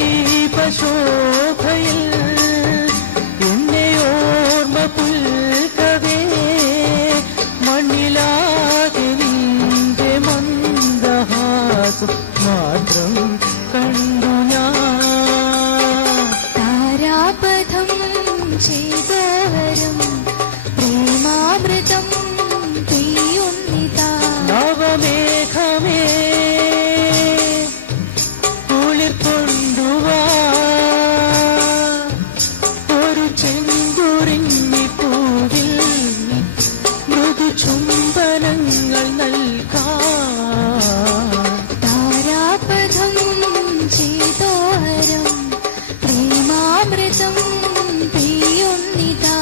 ദീപശോഭയിൽ എന്നെ ഓർമ്മ പുൽകവേ മണ്ണിലാകെ നിന്റെ മന്ദഹാസം മാത്രം കണ്ടു ഞാൻ. താരാപഥം ചെയ്തവരും പ്രേമാമൃതം പെയ്യുന്നിതാ. നവമേഘമേ കുളിർ കൊണ്ടുവാ ഒരു ചെങ്കുറിഞ്ഞി പൂവിൽ മൃദു ചുംബനങ്ങൾ നൽകാൻ. താരാപഥം ചെയ്തോരം പ്രേമാമൃതം പെയ്യുന്നിതാ.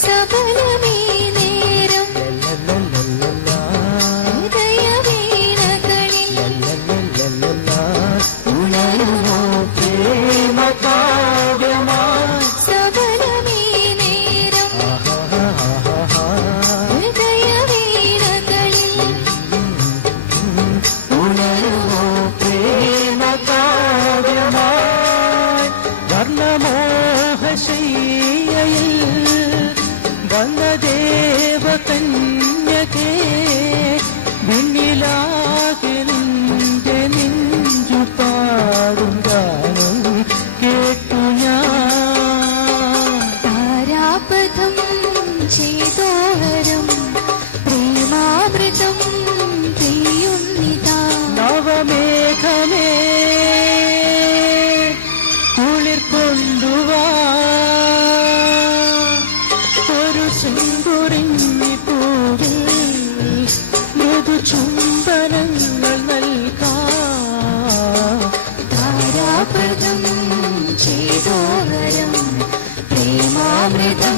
സബലമീ നേരം ഹൃദയവീണകളിൽ ഉണരുമോ പ്രേമകാവ്യമായി. സബലമീ നേരം ഹൃദയവീണകളിൽ ഉണരുമോ പ്രേമകാവ്യമായി. വർണ്ണമോഹശയ്യയിൽ വന്നദേവകന്യകേ വിണ്ണിലാകെ നിന്റെ നെഞ്ചു പാടും ഗാനം കേട്ടു ഞാൻ. താരാപഥം ചെയ്തോരം പ്രേമാമൃതം പെയ്യുന്നിതാ. നവമേഘമേ കുളിർ കൊണ്ടുവാ ഒരു ചെങ്കുറിഞ്ഞി പൂവിൽ മൃദു ചുംബനങ്ങൾ നൽകാൻ. താരാപഥം ചെയ്തോരം പ്രേമാമൃതം